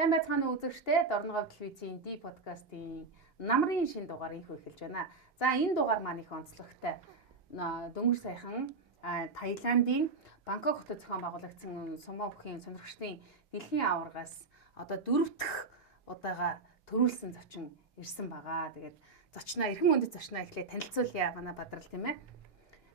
Сайн байцгаана уу үзэгчдээ. Дорногов телевизийн D подкастын намрын шинэ дугаар их эхэлж байна. За энэ дугаар маань их онцлогтой. Дөнгөж саяхан Таиландын Бангкок хотод зохион байгуулагдсан сумо бүхийн сонирхчдын дэлхийн аваргаас одоо 4 дахь удаага төрүүлсэн зочин ирсэн байгаа. Тэгээд зочноо эрхэм үндэт зочноо эхлээд танилцуулъя манай Бадрал тийм ээ.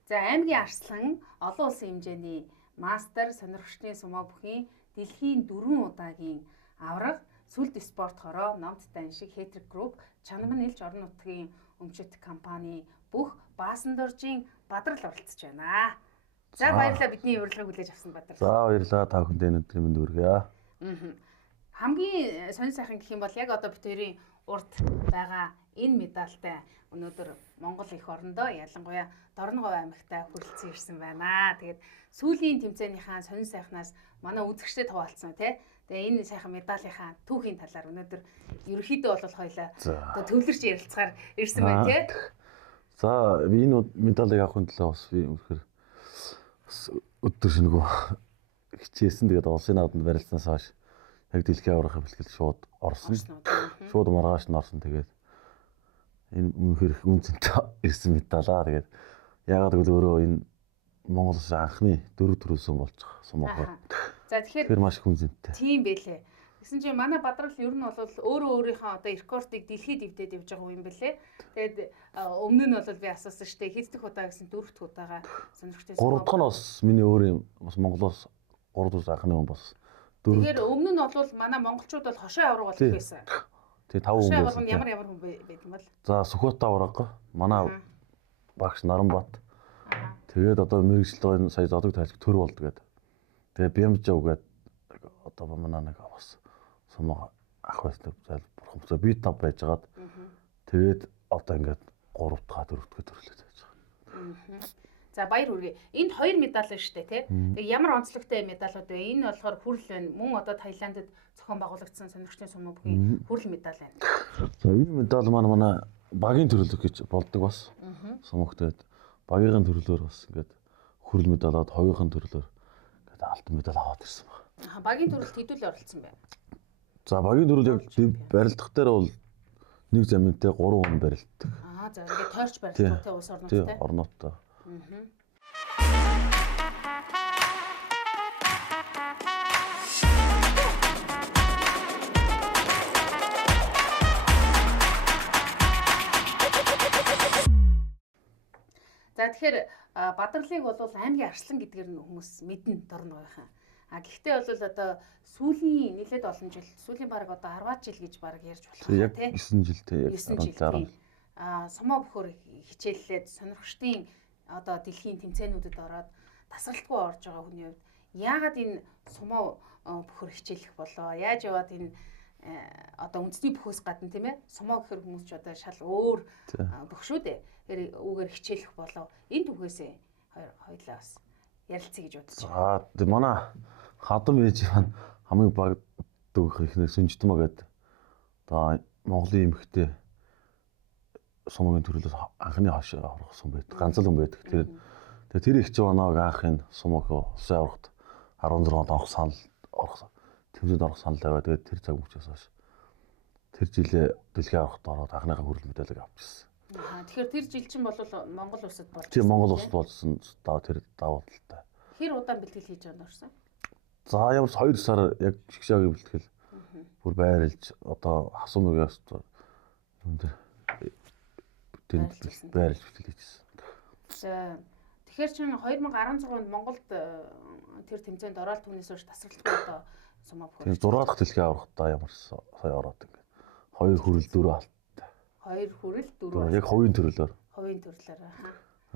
За аймгийн Арслан олон улсын хэмжээний мастер сонирхчдын сумо бүхийн дэлхийн 4 удаагийн авраг сүлд спорт хороо номттай шиг Хэтрик групп чанаман нэлж орон нутгийн өмчит компани бүх баасан дуржийн Бадрал оролцож байна. За баярлалаа бидний урилгыг хүлээж авсан Бадрал. За баярлалаа та бүхэнд өнөөдрийн мэнд хүргэе. Хамгийн сонир сайхан гэх юм бол яг одоо бид хоёрын урд байгаа энэ медальтай өнөөдөр Монгол эх орондоо ялангуяа Дорногов аймагтай хүрэлцэн ирсэн байна. Тэгээд сүүлийн тэмцээнийхаа сонир сайхнаас манай үзэгчдэд хуваалцсан тий. Тэгээ энэ сайхан медалийнхаа түүхийн талаар өнөөдөр ерөнхийдөө бол хоёлаа одоо төвлөрч ярилцахаар ирсэн байна тий. За энэ медалийг авахын төлөө бас би үнэхээр өдөр шингөө хичээсэн. Тэгээд улсын нааданд барилдсанаас хойш яг дэлхийн аврагын бэлтгэл шууд орсон. Шууд маргааш нь орсон. Тэгээд энэ үнэхээр их үнцэнтэй ирсэн медалаа. Тэгээд яагаад гэвэл өөрөө энэ Монгол улсын анхны 4 төрүүлсэн болж байгаа сумгай. За тэгэхээр маш их үнцэнтэй. Тийм байлээ. Гэсэн чинь манай Бадрал ер нь бол өөрийнхөө одоо рекордыг дэлхийд эвдээд явж байгаа юм бэлээ. Тэгээд өмнө нь бол би асуусан шүү дээ. Хэддэх удаа гэсэн 4 дахь удаага сонирхчтой. 3 дахь нь бас миний өөрийн бас Монголоос 3 дахь анхны хүн бас. Тэгэхээр өмнө нь бол манай монголчууд бол хошоо авраг болох байсан. Тэгээ 5 хүн байсан. Хошоо авраг ямар хүн байд юм бол? За Сүхбат авраг манай багш Наранбат. Тэгээд одоо мэрэгчлээ сая зодог тайлх төр болд гээд. Тэгээ Бямжав гээд одоо манай нэг бас сумаа ах байсан бурхан би 5 байжгаад. Тэгээд одоо ингээд 3 дахь 4 дахь төрлөөд байж байгаа. За баяр хүргэе. Энд 2 медаль шүү дээ тий. Тэгээ ямар онцлогтой медалууд вэ? Энэ болохоор хүрэл байна. Мөн одоо Таиландд зохион байгуулагдсан сонирхчдын сумо бүхийн хүрэл медаль байна. За энэ медаль манай багийн төрлөх гэж болдог бас. Сумогтойд багийн төрлөөр бас ингээд хүрэл медалаад хоёрын төрлөөр ингээд алтан медаль аваад ирсэн байна. Багийн төрөлд хэдүүл оролцсон байна. За багийн төрөл яг барилдах дээр бол нэг заминтай 3 хүн барилддаг. За ингээд тойрч барилддаг улс орнуудтай. Тийм орнуудтай. За тэгэхээр Бадралыг бол аймгийн Арслан гэдгээр нь хүмүүс мэднэ Дорноговынхаа. Гэхдээ бол одоо сүүлийн нэлээд олон жил, сүүлийн баг одоо 10 жил гэж баг ярьж болох тийм. Яг 9 жилтэй яг 9 жил. Сумо бөхөр хичээллээд сонирхчдын одоо дэлхийн тэмцээнүүдэд ороод тасралтгүй орж байгаа хүний хувьд яагаад энэ сумо бөхөр хичээлэх болоо? Яаж яваад энэ одоо үндэсний бөхөөс гадна тийм ээ сумо гэхэр хүмүүс ч одоо шал өөр бөх шүү дээ. Тэгэхээр үүгээр хичээлэх болоо. Энэ түүхээсээ хоёлаа бас ярилцъя гэж бодож байна. За манай хадам ээж маань хамгийн баг дүүх ихнэр Сүнжтмаа гэдэг одоо Монголын эмэгтэй сумын төрлөөс анхны хошоо аврах сум байдаг. Ганц л хүн байдаг. Тэр их ч банааг анхын сумог улсын аврагт 16-нд орох санал тэмцээнд орох санал аваад тэгээд тэр цаг мөчөөс хойш тэр жилээ дэлхийн аврагт ороод анхныхаа хүрэл медалийг авчихсан. Тэгэхээр тэр жил чинь бол Монгол улсад болж тийм Монгол улсад болсон тэр давуу талтай. Хэр удаан бэлтгэл хийж байгаа орсон? За ямар 2 сар яг шгшаагийн бэлтгэл бүр байрлаж одоо хасуумгаас юм дээр тэнд байрлаж бэлтгэл хийжсэн. За тэгэхээр чинь 2016 онд Монголд тэр тэмцээнд ороод түүнээс хойш тасралтгүй одоо сумо бөхөр. Тийм 6 дахь дэлхийн аврагтаа ямар сая ороод ингээд 2 хүрэл 4 алттай. 2 хүрэл 4 яг хувийн төрлөөр. Хувийн төрлөөр.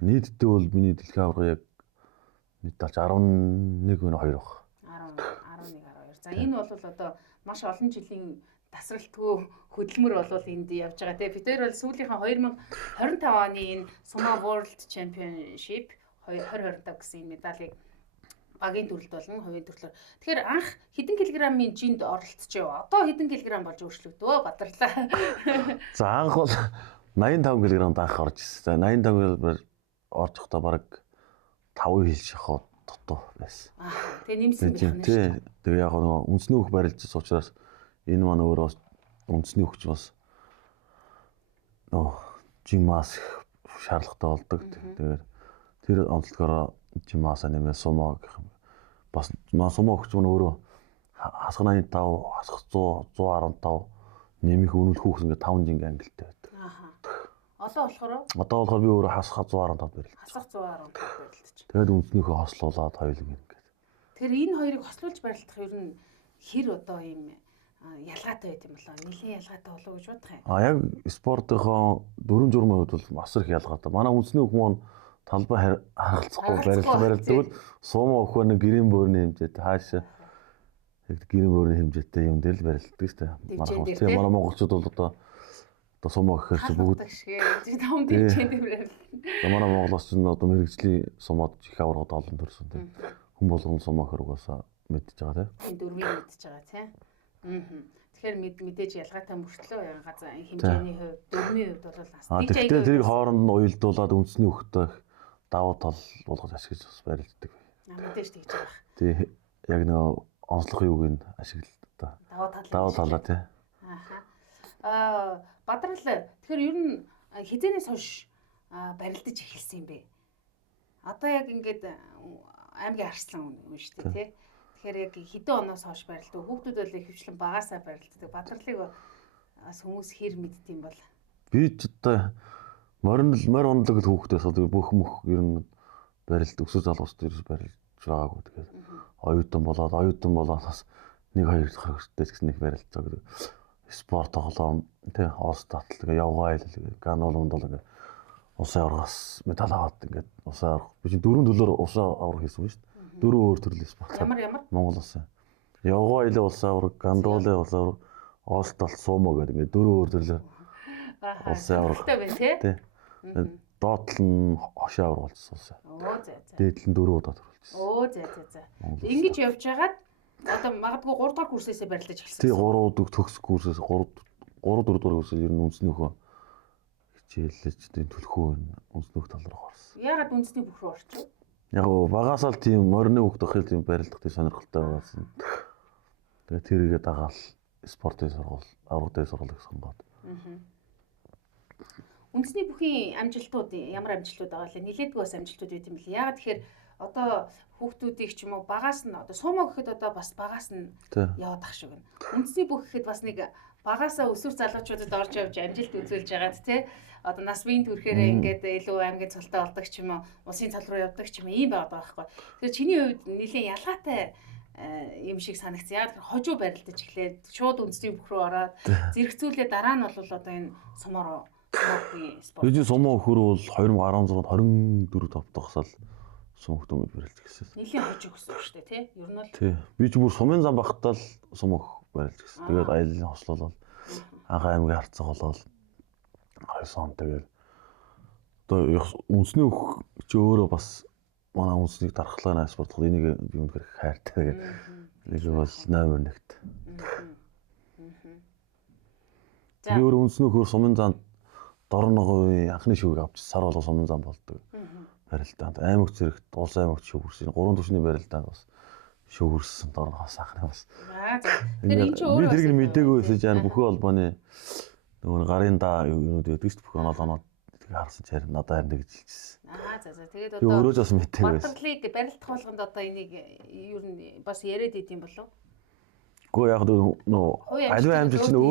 Нийтдээ бол миний дэлхийн авраг яг медаль 11 вэ 2 баг. 11 12. За энэ бол одоо маш олон жилийн тасралтгүй хөдөлмөр бол энд явж байгаа тийм. Бид хоёр бол сүүлийнхээ 2025 оны энэ Sumo World Championship 2025 гэсэн энэ медалийг багийн төрөлд болон хувийн төрлөөр. Тэгэхээр анх хэдэн килограммын жинд оролцчихв. Одоо хэдэн килограмм болж өөрчлөгдөө Бадрлаа. За анх бол 85 кг анх орж ирсэн. За 85 кг орчихдоо бараг 5 хил шахуу дутуу байсан. Тэгээ нэмсэн байх нь шүү. Тэгээ яг нөгөө үнснөө их барилжсэн учраас энэ маань өөрөө бас үндэсний хөгж бас жимас шаардлагатай болдог. Тэгээд тэр онцлогоор жимаса нэмээ сумо гэх юм. Бас сумо хөгж маань өөрөө хасах 85, хасах 100, 115 нэмэх үнэлэх хүүхс ингээд 5 жинг ангилтай байдаг. Одоо болохоор би өөрөө хасах 115 барилж. хасах 115 барилдаж. Тэгээд үндснийхөө хослуулаад хоёул ингээд. Тэр энэ хоёрыг хослуулж барилдах ер нь хэр одоо ийм ялгаатай байт юм болоо. Нэлийн ялгаатай болов уу гэж бодох юм. Яг спортынхоо дөрвөн журмын хувьд бол бас их ялгаатай. Манай үндсний хүмүүс талбай харгалцахгүй барилддаг. Сумо өхөө нэг гэрийн бөөрийн хэмжээтэй хаашаа гэрийн бөөрийн хэмжээтэй юм дээр л барилддаг шүү дээ. Манай монголчууд бол одоо сумо гэхээр чи бүгд том дэвчээнд барилдана. Манай монголч нь одоо мэрэгжлийн сумод их аврагд олон төрсөн тийм. Хүн болгон сумо гэхээр угаасаа мэдчихэж байгаа тийм. Дөрвийг мэдчихэж байгаа тийм. Тэгэхээр мэдээж ялгаатай мөртлөө ганц хэмжээний хувьд дөрмийн хувьд бол бас тэгэхээр тэрийг хооронд нь уялдуулаад үндэсний хөхтэй давуу тал болгож ашиглаж бас барилддаг. Мэдээж тэгж байгаа. Тий яг нэг онцлог юуг нь ашиглалтаа. Давуу талаа тий. Бадрал тэгэхээр ер нь хизээнээс хойш барилдаж эхэлсэн юм бэ. Одоо яг ингээд аймгийн арслан юм шүү дээ тий. Тэгэхээр яг хэдэн оноос хойш барилдаг. Хүүхдүүд бол ихэвчлэн багасаа барилддаг. Бадралыг бас хүмүүс хэр мэддэм бол. Би ч одоо морь ундаг хүүхдээс одоо бүх мөх ер нь барилд өсөж залуусд ерөөс барилж байгаагүй. Тэгэхээр оюутан болоод бас 1-2 хэрэгтэй гэсэн нэг барилж байгаа. Спорт тоглоом тий хоос татлага явгаа айл ганол ундал ингээ усан аврагаас медаль аваад ингээ усан аврах. Би чинь 4 төлөөр усан аврах хийсэн шүү дээ. 4 өөр төрлийн спорт. Ямар? Монгол улсын. Явгаа айл усан аврах, гандолын усан аврах, хоос тал сумо гэдэг ингээ 4 өөр төрлөөр усан аврах. Тий. Доотлол нь хошоо аврах болсон усан. Дээдл нь 4 удаа төрүүлсэн. Ингэж явж хагаад одоо магадгүй 3 дахь курсээсээ барилдаж эхэлсэн. Тий 3 удаа төгсөх курсээс 3 4 дугаар курсээс ер нь үндэснийхөө хичээлж тий төлхөө үндэснийх тал руу орсон. Яагаад үндэсний бүх рүү орчих вэ? Яг багасаал тийм морины хөвгт охил тийм барилдах тийм сонирхолтой байсан. Тэгээ тэрийгээ дагаал спортын сургууль, аврагын сургуулийг сонгоод. Үндэсний бүхийн амжилтууд ямар амжилтууд байгаа лээ? Нилээдгүй бас амжилтууд байт юм лээ. Яагаад тэгэхээр одоо хүүхдүүдийг ч юм уу багаас нь одоо сумо гэхэд одоо бас багаас нь яваад ах шиг байна. Үндэсний бүх гэхэд бас нэг багаасаа өсвөр залуучуудад орж явж амжилт үзүүлж байгаад тий одоо нас биеийн төрхээрээ ингээд илүү аймгийн цолтой болдог ч юм уу улсын цол руу явдаг ч юм ийм байгаад байгаа байхгүй. Тэгэхээр чиний хувьд нэлээд ялгаатай юм шиг санагдсан. Яг тэр хожуу барилдаж эхлээд шууд үндэсний бүх рүү ороод зэрэгцүүлээ дараа нь бол одоо энэ сумоо спорт. Би сумо хөр бол 2016-д 24 товтогсол сум хөлтөмөд барилж гисэн. Нилийн хожиг өссөн шүү дээ тий. Ер нь бол тий. Би ч бүр сумын зам багтаал сумох барилж гисэн. Тэгээд аяллаа хослуулаад анхаа аймгийн харцаг болоод 2 сон тэгээд одоо үндэсний хөх чи өөрөө бас манай үндэснийг дархлаа спортлох энийг би үнэхээр хайртай. Тэгээд нэг бол номер 1-т. Би өөрөө үндэсний хөр сумын зам дорноговын анхны шүүгийг авч сар болго сумын зам болдог. Барилдаанд аймаг зэрэгт улс аймагт шүүгэрсэн 3 түвшний барилдаанд бас шүүгэрсэн дорногоос анхны бас. Тэр энэ ч өөрөө би тэрийг мэдээгүй байсан чинь бүхэн холбооны нөгөө гарын даа юунууд байдаг шүү бүхэн олоонод тэгээ харсан чаар надад харин гэж хэлчихсэн. Тэгээд одоо өөрөө ч бас мэдээгүй байсан. Бадралыг барилдах болгонд одоо энийг юу н бас яриад идэм болов? Гэхдээ яг нөгөө аливаа амжилт чинь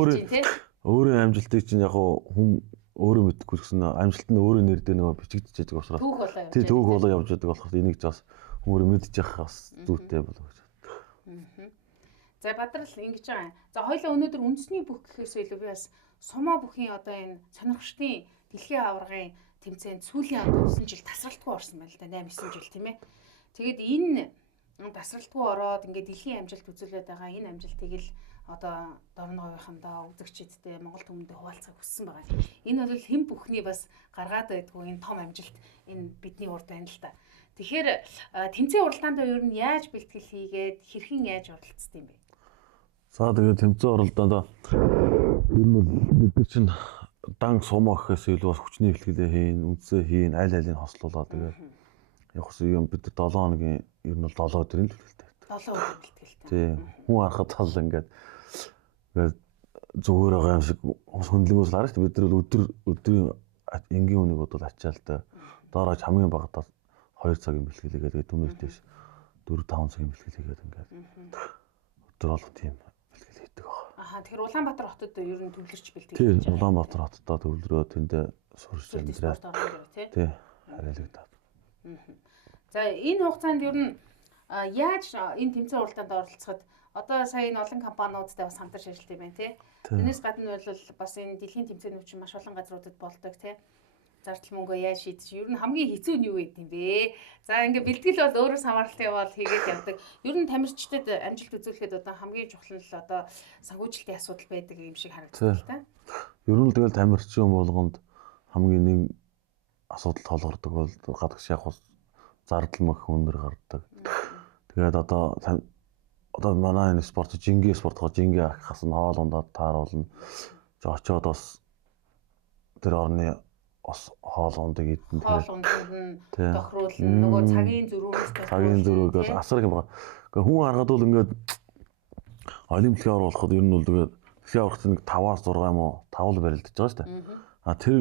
өөрөө амжилтыг чинь яг хүн өөрөө мэдхгүй гэсэн амжилт нь өөрөө нэрдээ нөгөө бичигдэж байгаа учраас тий түүх болоо явж байгаа болохоор энийг ч бас өөрөө мэдчих бас зүйтэй болов гэж боддог. За Бадрал ингэж байгаа. За хоёлаа өнөөдөр үндэсний бүх гэхээс илүү би бас сумо бүхийн одоо энэ сонирхчдын дэлхийн аваргын тэмцээнд сүүлийн онд 9 жил тасралтгүй орсон байна л да 8-9 жил тийм ээ. Тэгээд энэ тасралтгүй ороод ингээд дэлхийн амжилт үзүүлээд байгаа энэ амжилтыг л одоо дорноговынхандаа үзэгчдтэй Монгол түмэндээ хуваалцахыг хүссэн байгаа. Энэ бол хэн бүхний бас гаргаад байдгүй энэ том амжилт энэ бидний урд байна л да. Тэгэхээр тэмцээн уралдаанд ер нь яаж бэлтгэл хийгээд хэрхэн яаж оролцсон юм бэ? За тэгээд тэмцээн уралдаанд ер нь бол бид нар чинь дан сумо гэхээс илүү бас хүчний бэлтгэлээ хийн, үндсээ хийн, аль алийг хослуулаад тэгээд яг үс юм бид 7 хоногийн ер нь бол 7 өдрийн бэлтгэлтэй. 7 өдөр бэлтгэлтэй. Тий. Хүн харахад тал ингээд Тэгээд зүгээр байгаа юм шиг хөндлөнгөөс харж бид нар өдрийн энгийн үнийг бодвол ачаалтай. Доорооч хамгийн багадаа 2 цагийн бэлтгэлээ тэгээд түнээс дэш 4-5 цагийн бэлтгэлээ ингээд өдөр болго тийм бэлтгэл хийдэг байгаа. Аха тэгэхээр Улаанбаатар хотод ер нь төвлөрч бэлтгэж байна. Тийм Улаанбаатар хотод төвлөрөө тэндээ сурч амьдраа. Тийм харилцагдаад. За энэ хугацаанд ер нь яаж энэ тэмцээн уралдаанд оролцоход одоо сая энэ олон компаниудтай бас хамтарч ажилладаг юм байна тий. Тэрнээс гадна бол бас энэ дэлхийн тэмцээнүүд чинь маш олон газруудад болдог тий. Зардал мөнгөө яаж шийдэж ер нь хамгийн хэцүү нь юу гэдэг юм бэ? За ингээ бэлтгэл бол өөрөөс хамааралтай явал хийгээд явдаг. Ер нь тамирчдад амжилт үзүүлэхэд одоо хамгийн чухал нь л одоо санхүүжилтийн асуудал байдаг юм шиг харагддаг л та. Ер нь тэгэл тамирчин болгонд хамгийн нэг асуудал толгордог бол гадагш явах зардал мөх өндөр гардаг. Тэгээд одоо манай энэ спорт жингээ ахихаас нь хоолундаа тааруулна. Очоод бас тэр орны бас хоолундыг идэн тэгээд тохируулна. Нөгөө цагийн зөрүүгээс асар их байгаа. Гэхдээ хүн харахад бол ингээд олимпиадаар оруулахад ер нь бол тэгээд дэлхийн аврагт нэг 5-аас 6 юм уу 5 л барилдаж байгаа шүү дээ. А тэр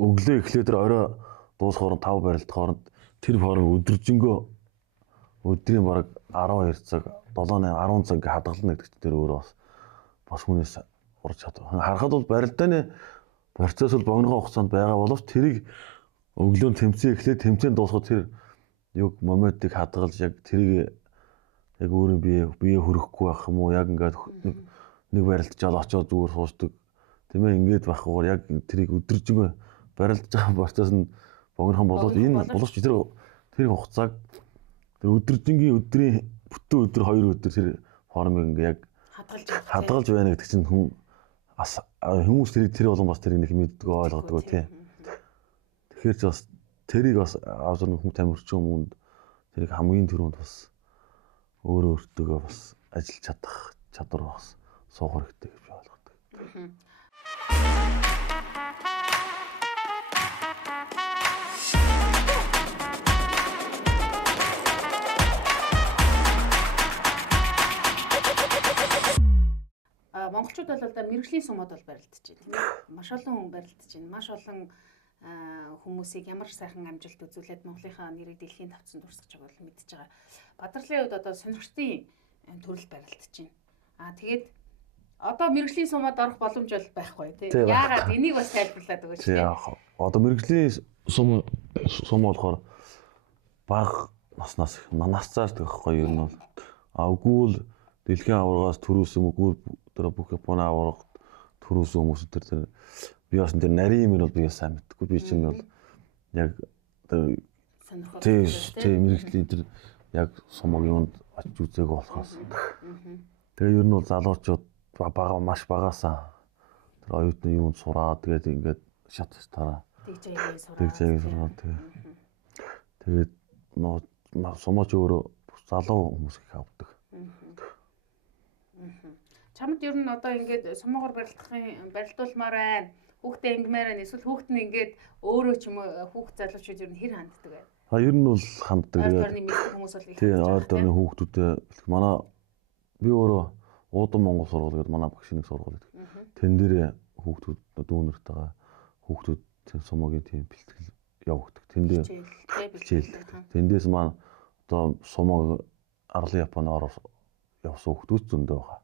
өглөө эхлээд тэр орой дуусахаар 5 барилдах хооронд тэр форум өдрийн бараг 12 цаг 7-10 цаг хадгална гэдэг чинь тэр өөрөө бас хүнээс урж чадвар. Харахад бол барилдааны процесс бол богино хугацаанд байгаа боловч тэрийг өглөө тэмцээн эхлээд тэмцээн дуусахад тэр юг моментыг хадгалж яг тэрийг яг өөрийн бие хөрөхгүй байх юм уу яг ингээд нэг барилдаж очоод зүгээр суусдаг тийм ээ ингээд байхгүйгээр яг тэрийг өдөржингөө барилдаж байгаа процесс нь богинохон болоод энэ боловч тэр хугацааг тэр өдөржингийн өдрийн бүтэн өдөр 2 өдөр тэр формыг ингээ яг хадгалж байна гэдэг чинь хүмүүс тэр болгон бас тэрийг нэг мэддэг ойлгодог тийм. Тэгэхээр ч бас тэрийг бас авзар хүн тамирчин хүмүүнд тэрийг хамгийн түрүүнд бас өөртөө бас ажиллаж чадах чадвар бас суух хэрэгтэй гэж ойлгодог. Монголчууд бол одоо мэрэгжлийн сумууд бол барилдаж байна тийм ээ. Маш олон хүн барилдаж байна. Маш олон хүмүүсийг ямар сайхан амжилт үзүүлээд Монголынхаа нэрийг дэлхийн тавцанд дурсгаж байгааг бол мэдж байгаа. Бадарлын хувьд одоо сонирхтын төрөл барилдаж байна. Тэгээд одоо мэрэгжлийн сумууд орох боломж бол байхгүй тийм. Яагаад энийг бас тайлбарлаад өгөөч тийм. Одоо мэрэгжлийн сум болохоор бага наснаас нас цаашдаг байхгүй юу нь бол үгүй л дэлхийн аваргаас төрүүлсэн үгүй тэр бүх Японы аварга төрүүлсэн хүмүүс тэр би бас тэр нарийн юм бол би сайн мэдгүй би чинь бол яг тэр тийм мэрэгжлийн тэр яг сумог юунд очиж үзээг болохоос тэгээ ер нь бол залуучууд маш багасаа тэр оюутны юунд сураад тэгээд ингээд шат тараа тэгжээгээ сураад тэгээд сумооч өөрөө залуу хүмүүс их авдаг. Чамд ер нь одоо ингээд сумуугаар барилдуулмаар байна. Хүүхдээ ингмээр байна. Эсвэл хүүхд нь ингээд өөрөө ч юм уу хүүхд залуучууд ер нь хэр ханддаг вэ? Ер нь бол ханддаг. Орны хүмүүс бол их. Тийм, орны хүүхдүүдэд манай би өөрөө Уудан Монгол сургууль гэдэг манай багш нэг сургууль гэдэг. Тэн дээр хүүхдүүд дүүнэртэйгээ хүүхдүүд сумуугийн тийм бэлтгэл явагддаг. Тэндээ хичээлдэг. Тэндээс маань одоо сумуу арлын Японы орос явсан хүүхдүүд зөндөө байгаа.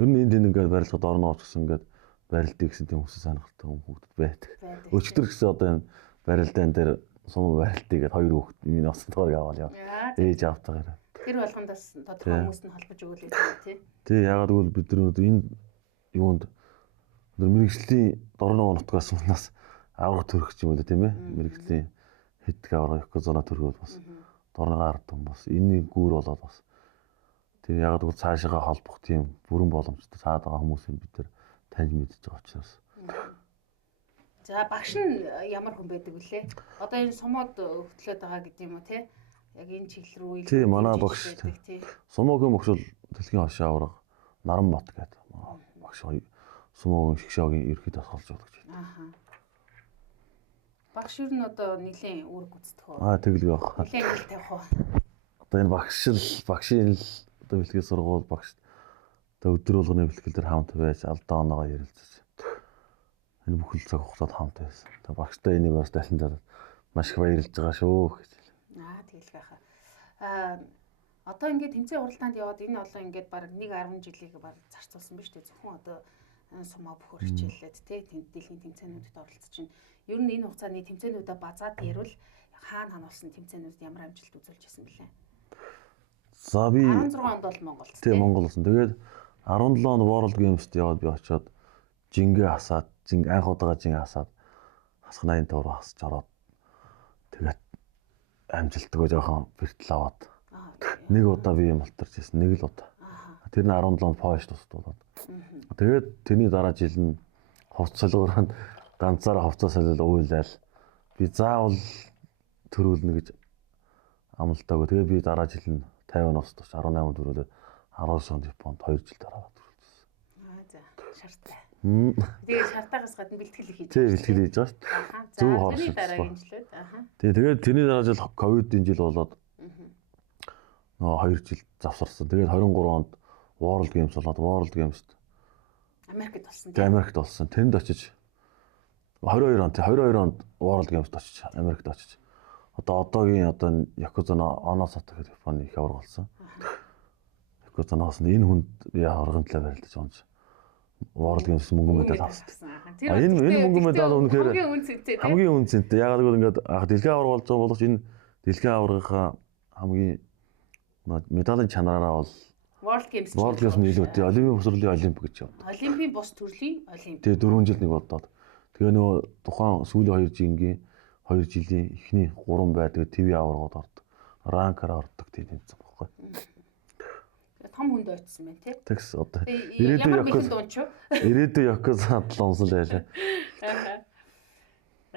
Ер нь энд ингээд барилгад орно очсон ингээд барилдыг гэсэн тийм хүмүүс сонирхолтой хүүхдүүд байдаг. Өчигдөр гэсэн одоо энэ барилдаан дээр сум барилдыг гээд 2 хүүхд миний ноцсон тохиог аваад яваа. Ээж автагаар. Тэр болгонд бас тодорхой хүмүүст нь холбож өгөөл юм тий. Тий, ягаад гэвэл бид нар энэ юунд мэрэгжлийн дорноо нутгаас мунаас авраг төрөх юм байна тийм ээ. Мэрэгжлийн хэдг авраг Якозона төргөөд бас дорноо ард юм бас энэний гүүр болоод бас тэр ягаад гэвэл цаашаа холбох тийм бүрэн боломжтой цаад байгаа хүмүүсийг бид нар таньж мэдж байгаа учраас. За багш нь ямар хүн байдаг вүлээ? Одоо энэ сумууд хөтлөөд байгаа гэдэг юм уу те? Яг энэ чиглэл рүү тий манай багш сумуугийн багш бол дэлхийн хошоо авраг Наранбат гэдэг багш сумуугийн шгшөөгийн ерхэд тасгалж болгож байна. Багш юу н одоо нэлийн үүрэг гүйцэтгэх үү? Тэглэг явах. Нэлийн тавих уу? Одоо энэ багшийн бэлтгэл сургууль багш Тэгээ өдөр болгоны бэлтгэл дээр хамт байж алдаа оноогоо ярилцаж. Энэ бүхэл цаг хугацаанд хамт байсан. Тэгээ багштай энийг бас дахин маш их баярлж байгаа шүү гэж. Тэгэл байхаа. Одоо ингээд тэмцээн уралдаанд яваад энэ олон ингээд баг 1-10 жилийг баг зарцуулсан биз дээ. Зөвхөн одоо сумаа бөхөр хичээллээд тий дэлхийн тэмцээнүүдэд оролцож байна. Ер нь энэ хугацааны тэмцээнүүдэд базаад ярил хаана болсон тэмцээнүүд ямар амжилт үзүүлж ирсэн бэлээ. За би 16 онд бол Монголд тий Монгол болсон. Тэгээд 17 онд World Games-д яваад би очиод жингээ хасаад анх удаага жингээ хасаад хасах 85 руу хасаж ороод тэгээд амжилтгүй жоохон бэртэл аваад нэг удаа би юм алтарч ирсэн. Нэг л удаа. Тэр нь 17 онд Польш тусдуулаад. Тэгээд тэрний дараа жил нь хувц солиороонд ганцаараа хувцас солиол уйлал би заавал төрүүлнэ гэж амлалтаагүй. Тэгээд би дараа жил нь 50 оноос тус 18 төрүүлээд 19 онд Японд 2 жил дараа төрүүлсэн. За шартай. Тэгээд шартаагаас гадна бэлтгэл хийж байгаа. Тий бэлтгэл хийж байгаа шүү дээ. Зөв хоолшилж. Тэгээд тэрний дараа жил ковидын жил болоод нөгөө 2 жил завсарсан. Тэгээд 23 онд World Games болоод World Games-д Америкт болсон. Америкт болсон. Тэнд очиж 22 онд World Games-д очиж Америкт очиж одоогийн Якузана Оносото гэх Японы их аварга болсон. Якузаноос энэ хүнд би аваргын талаар барилдаж байгаа юм чи. World Games мөнгөн медаль авсан. Энэ мөнгөн медаль үнэхээр хамгийн үнцэнтэй. Ягаад гэвэл ингээд дэлхийн аварга болж байгаа боловч энэ дэлхийн аваргынхаа хамгийн медалийн чанараараа бол World Games нийлүүтэй Олимпийн бус төрлийн Олимп гэж явдаг. Олимпийн бус төрлийн Олимп. Тэгээ 4 жил нэг бодоод. Тэгээ нөгөө тухайн сүүлийн 2 жилийн эхний 3 байдаг ТV аваргууд ордог. Ранкаар ордог тийм тэмцээн баггүй. Том хүнд очсон байна тий. Тэгс одоо ямар мэхэн дуунч вэ? Ирээдүйн Якуз хадлаансан л байлаа.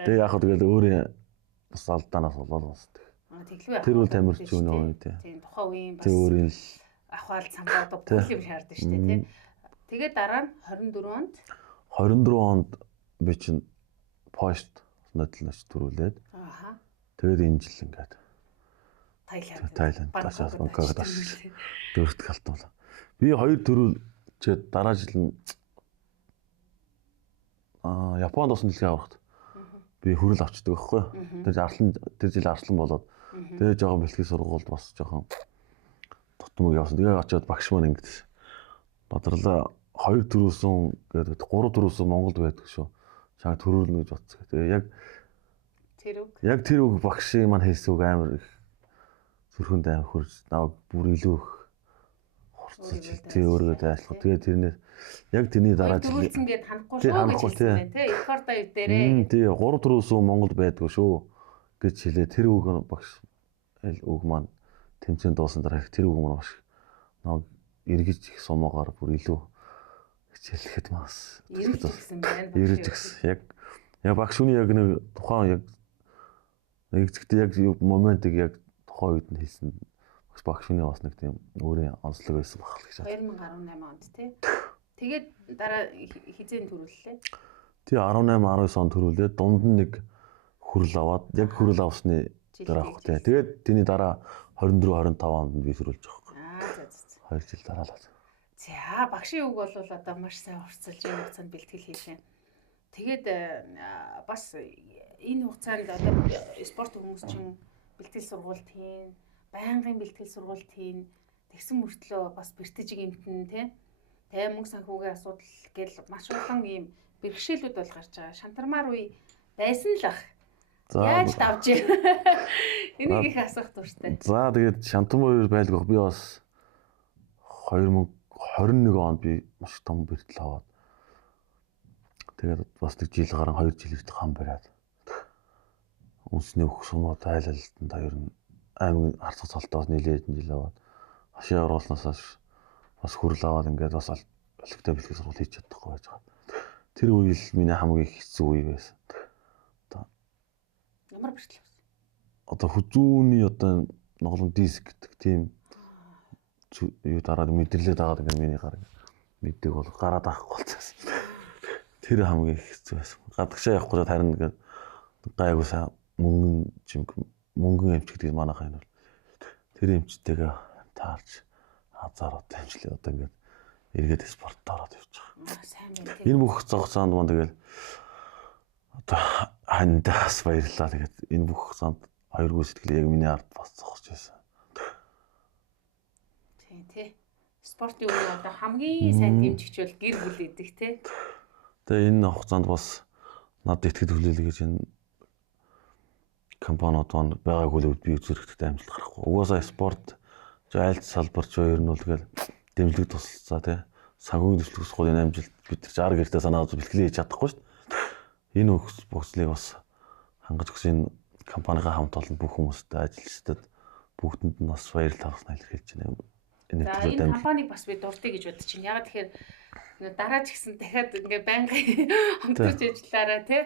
Тэгээ яг тэгэл өөрийн бас алдаанаас болоод бас. Тэр үл тамирч юу нөө тий. Тийм тухайн үеийн бас өөрийн л ахвал цамбаад бүхлэв шаардсан шүү дээ тий. Тэгээд дараа нь 24 онд би чинь Польшд нодлоч төрүүлээд. Тэгээд энэ жил ингээд Тайланд ташаас Бангкокд дөрөвт галтуулаа. Би 2 төрүүлчихэд дараа жил нь Японд усан дэлхийн аврагт би хүрэл авчдаг байхгүй. Тэр жил арслан болоод тэгээд жоохон бэлтгэл сургуульд бас жоохон тутмаг явсан. Тэгээ очиод багш маань ингэж бодлоо 2 төрүүлсэн гэдэг 3 төрүүлсэн Монголд байдаг шүү. Чаг төрүүлнэ гэж бодсон. Тэгээ яг тэр үг багшийн маань хэлсэн үг амар их зүрхэнд амар хурж наваг бүр илүү их хурцлж тий өөргөө дайшлах. Тэгээ тэрнээс яг тэрний дараа жил төрүүлсэн гээд ханахгүй шүү гэж хэлсэн байна тий. Рекорд аяв дээрээ. Тий 3 төрүүлсэн Монголд байдгүй шүү гэж хэлээ. Тэр үг багш үг маань тэмцээнд дуусан дараа тэр үг маань маш наваг эргэж их сумаагаар бүр илүү хичээлэхэд мас ирсэн байна. Ирж гисэн. Яг багш үний яг нэг тухайн яг нэг зэгтээ яг моментыг яг тухайн үед нь хэлсэн. Багш үний бас нэг тийм өөрийн онцлог байсан баг л гэж байна. 2018 онд тий. Тэгээд дараа хизээний төрүүллээ. Тий 18 19 он төрүүлээд дунд нь нэг хүрэл аваад яг хүрэл авсны дараа авах тий. Тэгээд тэний дараа 24 25 онд би төрүүлж байгаа юм. 2 жил дараалал. За багшийн үг бол одоо маш сайн урцалж энэ хугацаанд бэлтгэл хийлээ. Тэгээд бас энэ хугацаанд одоо спорт хүмүүс чинь бэлтгэл сургуульд хийн, байнгын бэлтгэл сургуульд хийн, тэгсэн мөртлөө бас бэртэж гэмтэн тий. Тэгээ мөнгө санхүүгийн асуудал гэл маш олон ийм бэрхшээлүүд бол гарч байгаа. Шантармаар үе байсан л ах. Яаж давж энийг их асуух тууштай. За тэгээд шантармаар үе байлгах би бас 2021 онд би маш том бэртэл аваад тэгээд бас нэг жил гарan 2 жил ирдэг хам бариад үнсний өх сумууд айлалтанд ер нь аймгийн арцах цолтоос нэлээд жил аваад хашаа оруулснаас бас хүрэл аваад ингээд бас олигтой бэлтгэл сургууль хийж чадахгүй байж байгаа. Тэр үе л миний хамгийн хэцүү үе байсан. Одоо ямар бэртэл авсан? Одоо хүзүүний одоо ноголон диск гэдэг тийм юу дараад мэдрэлээ дагаад ингээд миний гар мэддэг бол гараад авахгүй болчихсон. Тэр хамгийн хэцүү байсан. Гадагшаа явахгүй харин ингээд гайгүй сайн мөнгөн эмч гэдэг манайхаа энэ бол тэр эмчтэйгээ таарч хазаар одоо эмчлээ одоо ингээд эргээд спортод ороод явж байгаа. Сайн байна. Энэ бүх хугацаанд маань тэгэл одоо хандаас баярлаа. Тэгээд энэ бүх хугацаанд хоёргүй сэтгэл яг миний ард бас зогсож байсан. Тий. Спортын үе одоо хамгийн сайн дэмжигч бол гэр бүл гэдэг тий. Тэгээ энэ хугацаанд бас надад итгэж хүлээлгэж гэж энэ компаниуд маань байгаа хүлээвд би үзэрхтэй амжилт гарахгүй. Угаасаа спорт айлт салбарч ер нь бол тэгэл дэмжлэг тусалцаа тий. Санхүүгийн төслөх сургуулийн амжилт бид нар 60 гэртээ санаа зов бэлтгэлээ хийж чадахгүй шүү дээ. Энэ бүгдлийг бас хангаж өгсөн энэ компанийнхаа хамт олон бүх хүмүүстээ ажилчдад бүгдэнд нь бас баярлалаа илэрхийлж байна. Энэ компаниг бас би дурдъя гэж бодож байна. Ягаад тэгэхээр дараа ч гэсэн дахиад ингээ байнгын хамтарч ажиллаараа тий.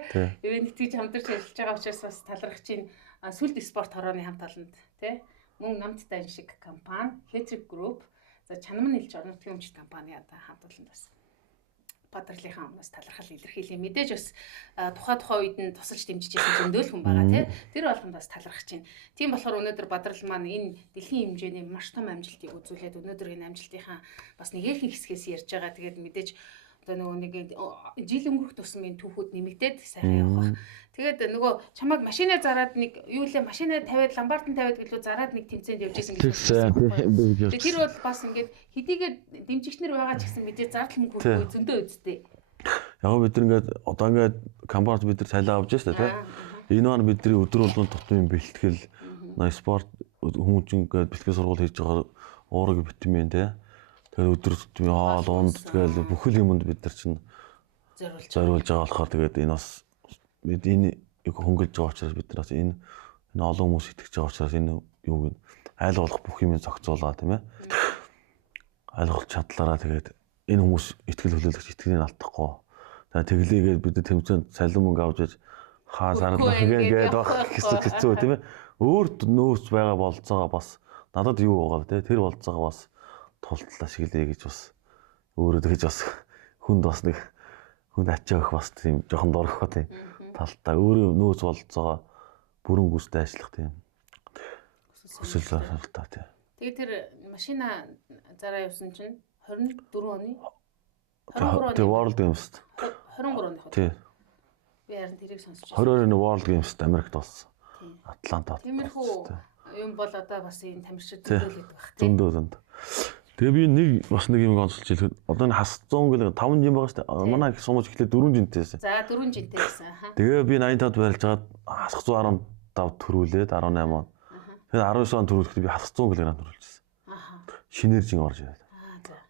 Ивент хийж хамтарч ажиллаж байгаа учраас бас талархаж чинь сүлд спорт хорооны хамт олонд тий. Мөн намттай шиг компани Hetrick Group за чанамын нэлж орон нутгийн өмчт компани одоо хамт олонд бас Бадралынхаа өмнөөс талархал илэрхийлээ. Мэдээж бас тухай үед нь тусалж дэмжиж байсан зөндөл хүн байгаа тий. Тэр болгонд бас талархаж байна. Тийм болохоор өнөөдөр Бадрал маань энэ дэлхийн хэмжээний маш том амжилтыг үзүүлээд өнөөдөр энэ амжилтынхаа бас нэгэн хэсгээс ярьж байгаа. Тэгээд мэдээж одоо нөгөө нэг жил өнгөрөх тусмын түүхүүд нэмэгдээд сайхан явах. Тэгээд нөгөө чамайг машинаа зараад нэг юу лээ машинаа тавиад ламбардан тавиад гэлөө зараад нэг тэмцээнд явж исэн гэж байна. Тэр бол бас ингээд хэдийгээр дэмжигчнэр байгаа ч гэсэн мэдээ зардал мөнгө хөрөхгүй зөндөө үсттэй. Яг бид нар ингээд одоо ингээд компанид бид нар цалиа авч байна шүү дээ. Энэ маань бидний өдөр болгон тутмын бэлтгэл, спорт хүмүүжин ингээд бэлтгэл сургууль хийж байгаа уураг витамин тий. Тэгээд өдөр тутмын хоол унд тэгэл бүхэл юмд бид нар чинь зориулж байгаа болохоор тэгээд энэ бас бид энэ хөнгөлж байгаа учраас бид нар бас энэ олон хүмүүс итгэж байгаа учраас энэ юуг айлгуулах бүх юмыг зохицуулаа тийм ээ. Айлгуулж чадлаараа тэгээд энэ хүмүүс итгэл хүлээлгэж итгэлийн алдахгүй. Тэгээд тэглээгээд бид тэмцээнд цалин мөнгө авч иж хаа санаалах гээд байх хэцүү тийм ээ. Өөрт нөөц байгаа болцоогоо бас надад юу байгаа тийм тэр болцоогоо бас тултлаа шиглэе гэж бас өөрөө тэгж бас хүнд бас нэг хүнд ачаа өгөх бас тийм жоохон дорхоо тийм талтаа өөрөө нөөц болцоогоо бүрэн гүйцэд ажиллах тийм хүсэл зорилготой тийм. Тэгээ тэр машина зараа явсан чинь 24 оны Тэгээ World Games 23 оны хот. Тий. Би харин тэрийг сонсч байна. 22 оны World Games-д Америкт болсон. Атлантад. Тиймэрхүү юм бол одоо бас энэ тамирчид зөндөлөд байх тийм. Зөндөө. Тэгээ би нэг юм онцолж хэлэхэд одоо энэ хас 100 гэл 5 жин байгаа шүү дээ. Манай их сумж эхлээд 4 жинтэйсэн. За 4 жинтэй байсан. Тэгээ би 85-д барилж хагаад хасах 115 төрүүлээд 18 он. Тэгээ 19 он төрүүлэхдээ би хасах 100 кг төрүүлжсэн. Шинээр жин орж ирээд.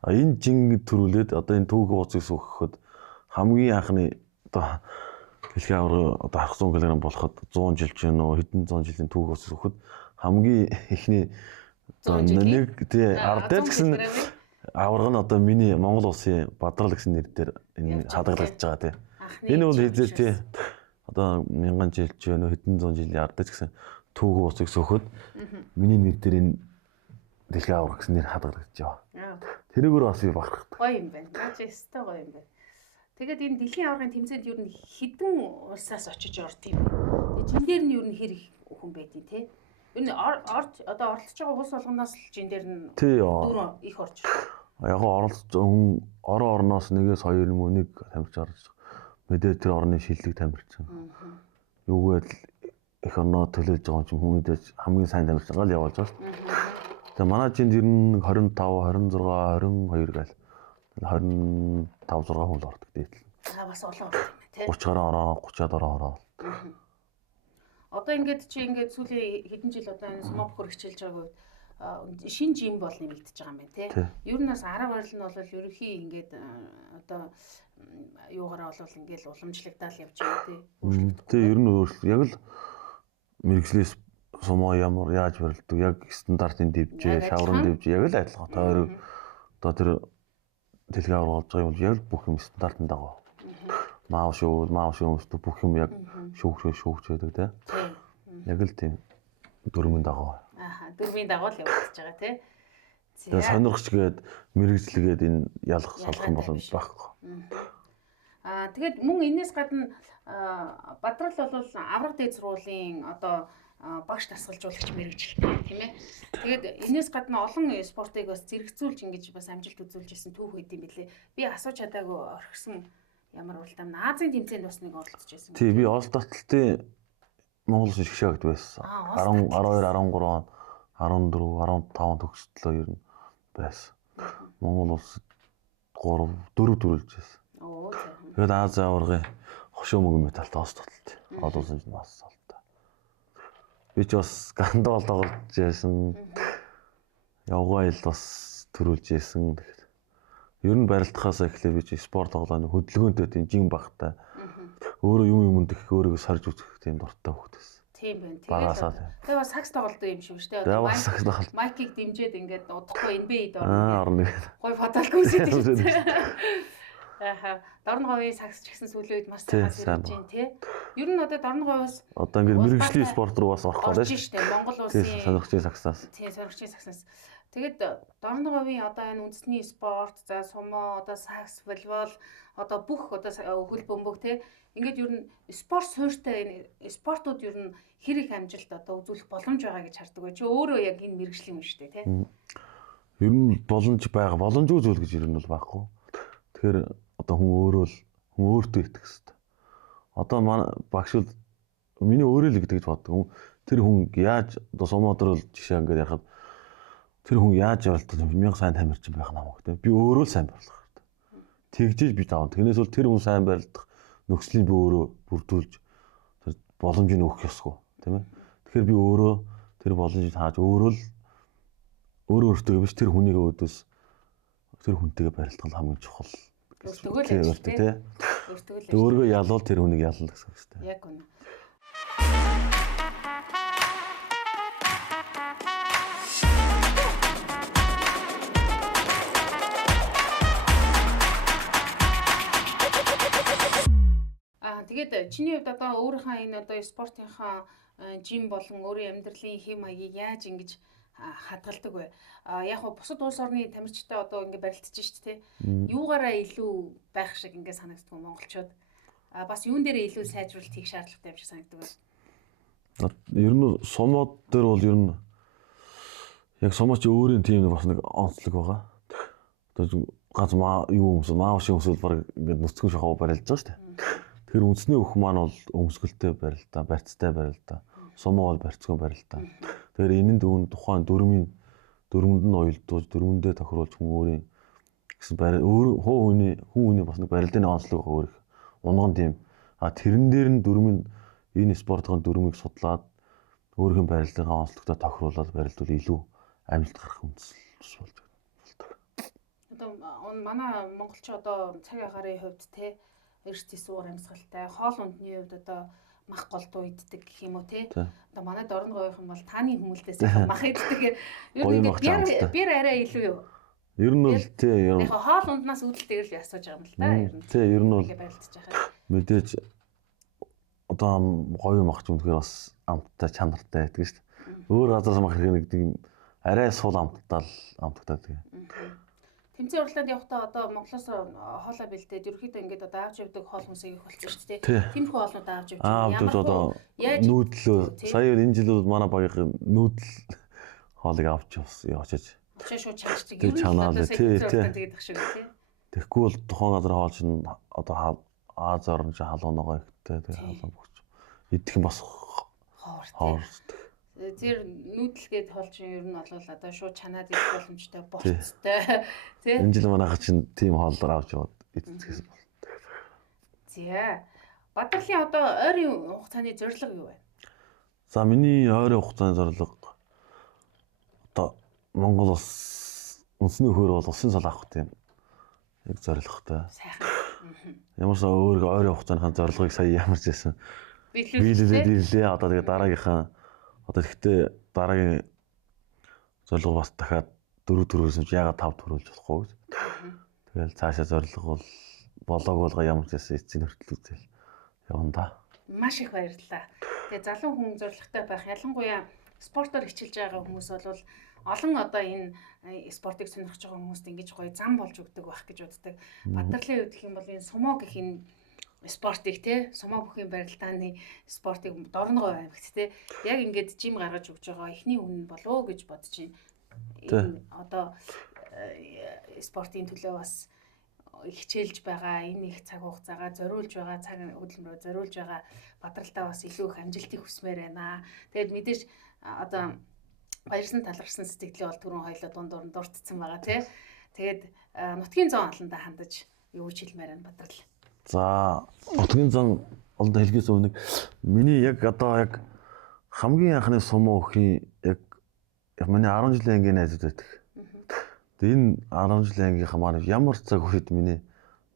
Энэ жин төрүүлээд одоо энэ түүх ууцыг сөхөхөд хамгийн анхны одоо дэлхийн авраг одоо хасах 100 кг болоход 100 жил ч нөө хэдэн 100 жилийн түүх ууц сөхөхөд хамгийн ихний нэг тий ардаж гэсэн аварга нь одоо миний Монгол улсын Бадрал гэсэн нэр дээр энэ хадгалагдаж байгаа тий. Энэ бол хэзээ тий одоо 1000 жил ч нөө хэдэн 100 жилийн ардаж гэсэн түүх ууцыг сөхөхөд миний нэр дээр энэ дэлхийн аварга гэсэн нэр хадгалагдаж байгаа. Тэрүүгээр бас би бахархдаг. Гоё юм байна. Наач өстой гоё юм байна. Тэгээд энэ дэлхийн аваргын тэмцээнд юу н хідэн улсаас очиж орд юм. Тэгээд жин дээр нь юу н хэр их хүн байдیں۔ Тэ. Энэ одоо оролцож байгаа улс болгоноос л жин дээр нь дөрөв их орж. Яг оролцож хүн орноос нэгээс хоёр юм уу нэг тамирч орж. Мэдээ тэр орны шилдэг тамирч. Юугээд их орноо төлөөлж байгаа юм чинь хүн мэдээж хамгийн сайн тамирч байгаа л явуулж байгаа шүү дээ. Тэгээ манай чинь ер нь 25, 26, 22 гээл 25 6 хүн л ордог дээдл. Бас олон ордог юм тий. 30-аар ороо, 30-аад ороо. Одоо ингээд чи ингээд сүүлийн хэдэн жил одоо энэ сумаа бохор хичээлж байгаа үед шинэ жим бол нэмэгдэж байгаа юм байна тий. Ер нь бас арга барил нь бол ерөнхий ингээд одоо юугаараа бол ингээд уламжлагдал явж байгаа тий. Тий ер нь яг л мэрэгчлээс сумаа ямар яаж барилдаг яг стандартын дэвжээ, шаврын дэвжээ яг л адилхан. Тойрог одоо тэр дэлгэр аврагч байгаа юм бол яг бүх юм стандартын дагав. Маав шүү бүх юм яг шүүгчээдэг тий. Яг л тийм дөрмийн дагав. Дөрмийн дагав л явагдаж байгаа тий. Тэгээ сонирхч гээд мэрэгжлэгээд энэ ялах салах юм бол байхгүй. Тэгээд мөн энэс гадна Бадрал бол авраг дээд сургуулийн одоо багш дасгалжуулагч мэрэгжилтэй тийм ээ. Тэгээд энэс гадна олон спортыг бас зэрэгцүүлж ингэж бас амжилт үзүүлжсэн түүх хэд юм бэлээ. Би асууж чадаагүй орхисон ямар уралдаан Азийн тэмцээнд бас нэг оролцож байсан. Тий, би Ол таталтын Монгол улсын шгшаагт байсан. 12, 13, 14, 15 төгсөлтөө ер нь байсан. Монгол улсад 3, 4 төрүүлж байсан. Оо за. Тэгээд Азийн аваргын хошоо мөнгөн медальтай Ол таталт. Олон улсын бас салтай. Би ч бас гандбол тоглож байсан. Явгайл бас төрүүлж байсан. Тэгэхээр ер нь барилдахаас эхлээ би ч спорт тоглоно хөдөлгөөнтэй тийм жин багтай. Өөрөө юм дэх өөрийгөө сарж үзэх тийм дуртай хөвгтэйсэн. Тийм байна. Тэгээд бас сакс тоглолт юм шиг шүү дээ. Майкийг дэмжиж ингээд удахгүй NBA-д орно. Гой фотолог үзээд байна. Дорноговын сакс ч гэсэн сүүлийн үед маш сайхан сэрэж байна тий. Ер нь одоо Дорноговоос одоо ингээд мэрэгжлийн спорт руу бас орох гэдэг шүү дээ. Монгол улсын сонирхчийн саксаас. Тий, сонирхчийн саксаас. Тэгээд Дорноговын одоо энэ үндэсний спорт, за сумо, одоо сакс, волейбол, одоо бүх одоо хөл бөмбөг тий. Ингээд ер нь спорт суурьтай энэ спортууд ер нь хэр их амжилт одоо үзүүлэх боломж байгаа гэж хардаг бай. Чи өөрөө яг энэ мэрэгжлийн юм шүү дээ тий. Ер нь боломж байгаа. Боломжгүй зүйл гэж ер нь бол байхгүй. Тэгэхээр одоо хүн өөртөө итгэх хэрэгтэй. Одоо манай багш бол миний өөрөө л гэдэг гэж боддог. Тэр хүн яаж одоо сумоодор бол жишээ ингээд ярихад тэр хүн яаж явалтад 1000 сайн тамирчин байх намайг тийм. Би өөрөө л сайн барилгах хэрэгтэй. Тэгжээж би таав. Тэрнээс бол тэр хүн сайн барилдах нөхцөлийг би өөрөө бүрдүүлж тэр боломжийг өгөх ёсгүй тийм ээ. Тэгэхээр би өөрөө тэр боломжийг хааж өөрөө өөртөө биш тэр хүнийг өөдөөс тэр хүнтэйгээ барилдах хамгийн чухал. Өөртөө тийм. Өөргөө ялвал тэр хүнийг ялна гэсэн үг шүү дээ. Яг үнэ. Тэгээд чиний хувьд одоо өөрийнхөө энэ одоо спортынхаа жим болон өөрийн амьдралын хэм маягийг яаж ингэж хадгалдаг вэ? Яг нь бусад улс орны тамирчтай одоо ингэ барилдаж шүү дээ. Юугаараа илүү байх шиг ингэ санагддаг монголчууд. Бас юун дээрээ илүү сайжруулалт хийх шаардлагатай юм шиг санагддаг байна. Ер нь сумууд дээр бол ер нь яг сумаач өөрийн тийм бас нэг онцлог байгаа. Одоо гац юу өмсөл маавшин өмсөл баг ингэ нүцгэн шахуу барилдаж байгаа шүү дээ. Тэгэхээр үндэсний өх маань бол өмсгөлтэй барилдаа, барьцтай барилдаа, сумуу бол барьцгүй барилдаа. Тэгэхээр энэнд өвн тухайн дөрмөнд нь уялдуулж, дөрмөндөө тохируулж хүн өөрийн гэсэн хүн хүний бас нэг барилдын онцлог өөр их унган тийм. Тэрэн дээр нь дөрмийн энэ спортын дөрмийг судлаад өөрийн барилдын онцлогтой тохируулаад барилдвал илүү амжилт гарах үндэс болж байна. Одоо манай монголч одоо цаг агарын хувьд те эрс тисуур амьсгалтай, хоол ундны хувьд одоо мах голдуу иддэг гэх юм уу те. Одоо манай Дорноговийнхан бол тааны хүмүүлдээс мах иддэг. Ер нь ингээд бэр арай илүү юу? Ер нь бол тий. Яг хоол унднаас үүдэлтэйгээр л асууж байгаа юм л да. Ер нь. Тий, ер нь бол барилдаж байгаа. Мэдээж одоо гоё мах ч үнэхээр бас амттай чанартай байдаг шүү дээ. Өөр газраас мах хэрэг нэг тийм арай сул амттай амттай. Тэмцээн уралдаанд явахдаа одоо Монголоос хоолой бэлдээд ерөөхдөө ингээд одоо аавч явдаг хоол хүнсийг их болчихсон шүү дээ. Тиймэрхүү хоолнууд аавч явж байгаа. Ямар нүүдэл сая энэ жил манай багийн нүүдэл хоолыг авч явчихаж. Очоо шууд чанарчдаг. Ер нь одоо сая тэгээд ах шиг тий. Тэгэхгүй бол тухайн газар хоол чинь одоо Аз орн чи халуунагоо ихтэй тэгээд халуун бөгч. Идэх юм бас хоорт. Тэр нүүдэлгээд хоол чинь ер нь бол одоо шууд чанаад идэх боломжтой болцтой тий. Энэ жил манайха чинь тийм хооллоор авч яваад идчихсэн бол. За. Бадрлын одоо ойрын хугацааны зорилго юу вэ? За миний ойрын хугацааны зорилго одоо Монгол улс үндэсний хөр бол усын цол авах тийм яг зорилготой. Сайхан. Ямарсаа өөрийнхөө ойрын хугацааны зорилгыг сая ямарч байсан. Биелүүлээд ирлээ. Одоо тэгээ дараагийнхаа одоо ихтэй дараагийн зорилго бас дахиад 4 төрөөс нь ягаад 5 төрүүлж болохгүй гэж. Тэгэл цаашаа зорилго бол болоог болгоо ямарч байсан эцсийн хүртэл үзэл явна да. Маш их баярлалаа. Тэгээ залуу хүн зорилготой байх ялангуяа спортоор хичээлж байгаа хүмүүс бол олон одоо энэ спортыг сонирхож байгаа хүмүүст ингэж гоё зам болж өгдөг байх гэж боддог. Бадрлын үед гэх юм бол энэ сумо гэх энэ спортыг те сумаа бүхийн барилдааны спортыг Дорногов аймагт те яг ингээд жим гаргаж өгч байгаа эхний хүн болов уу гэж бодож байна. Одоо спортын төлөө бас хичээлж байгаа энэ их цаг хугацаагаа зориулж байгаа цаг хөдөлмөрөөр зориулж байгаа бадралтаа бас илүү их амжилтыг хүсмээр байна. Тэгээд мэдээж одоо баярсан талархсан сэтгэлээ бол түрүүн хоёлоо дундуур нь дурдсан байгаа тий. Тэгээд нутгийн зам олондоо хандаж юу ч хэлмээр байна бадрал. За нутгийн зам олондоо хэлгээс өмнө миний яг одоо яг хамгийн анхны сумаа өхийн яг миний 10 жилийн ангийн найзууд байдаг. Тэгээ энэ 10 жилийн ангийнхаа маань ямар цаг хүрээд миний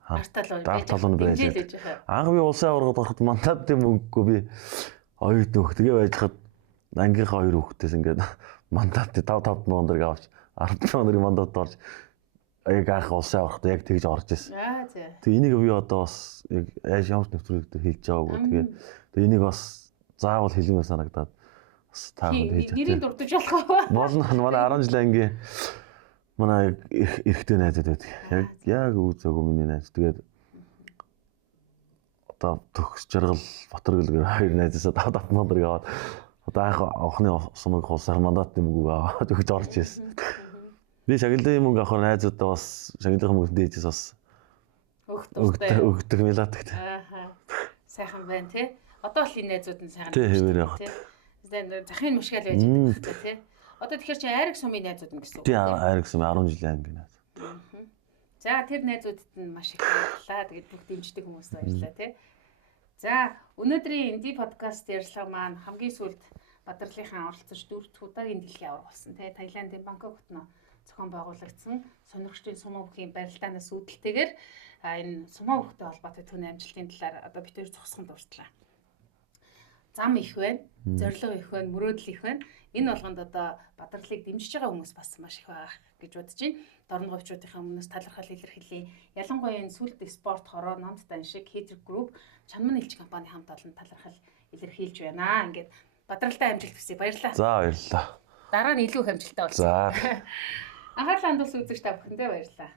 артал байж байгаа. Анх би улсын аваргад ороход мандатын мөнгөгүй би оюут нөх тэгээ байж хад ангийнхаа 2 хүүхдээс ингээд мандат 5 мянган төгрөг авч 10 мянган төгрөг мандат орж яг анх улсын аваргад яг тэгж орж ирсэн. Тэгээ энийг би одоо бас яг яаж ямар нэвтрүүлэг дээр хэлж байгаагүй. Тэгээ энийг бас заавал хэлмээр санагдаад бас таахан хийж байгаа. Нэрийг дурдж болох уу? Болно. Манай 10 жилийн ангийн манай эрэгтэй найзууд байдаг. Яг үзээгүй миний найз. Тэгээд одоо төгс жаргал Батэргэлгээр 2 найзаасаа 5 мянган төгрөг аваад одоо анх анхны сумыг хулсаар мандатны мөнгөг аваад өгч орж ирсэн. Би шагналын мөнгө авахаар найзуудаа бас шагналын мөнгө дээжээс бас өгдөг мэлаадаг. Сайхан байна тий. Одоо л энэ найзууд нь сайхан байна тий. Захын мушгаал байж байгаа тий. Одоо тэгэхээр чи айраг сумын найзууд нь гэсэн үг тий. Айраг сум 10 жилийн ангийн найз. За тэр найзуудад нь маш их баярлалаа. Тэгээд бүх дэмждэг хүмүүст баярлалаа тий. За өнөөдрийн Инди подкаст ярилцлага маань хамгийн сүүлд Бадралынхаа оролцож 4 дахь удаагийн дэлхийн аварга болсон тий. Таиландын Бангкокт зохион байгуулагдсан сонирхчдын сумаа бүхийн барилдаанаас үүдэлтэйгээр энэ сумаа бүхтэй холбоотой түүний амжилтын талаар одоо бид тээр зогсохын дурдлаа. Зам их байна, зорилго их байна, мөрөөдөл их байна. Энэ болгонд одоо Бадралыг дэмжиж байгаа хүмүүс бас маш их байгаа гэж бодож байна. Дорноговчуудынхаа өмнөөс талархал илэрхийлье. Ялангуяа энэ сүлд спорт хороо намттай шиг Хитрэг групп Чанман элч компани хамт олон талархал илэрхийлж байна. Ингээд Бадралтай амжилт хүсье. Баярлалаа. За баярлалаа. Дараа нь илүү их амжилттай болсон. За. Анхаарлаа хандуулсан үзэгч та бүхэндээ баярлалаа.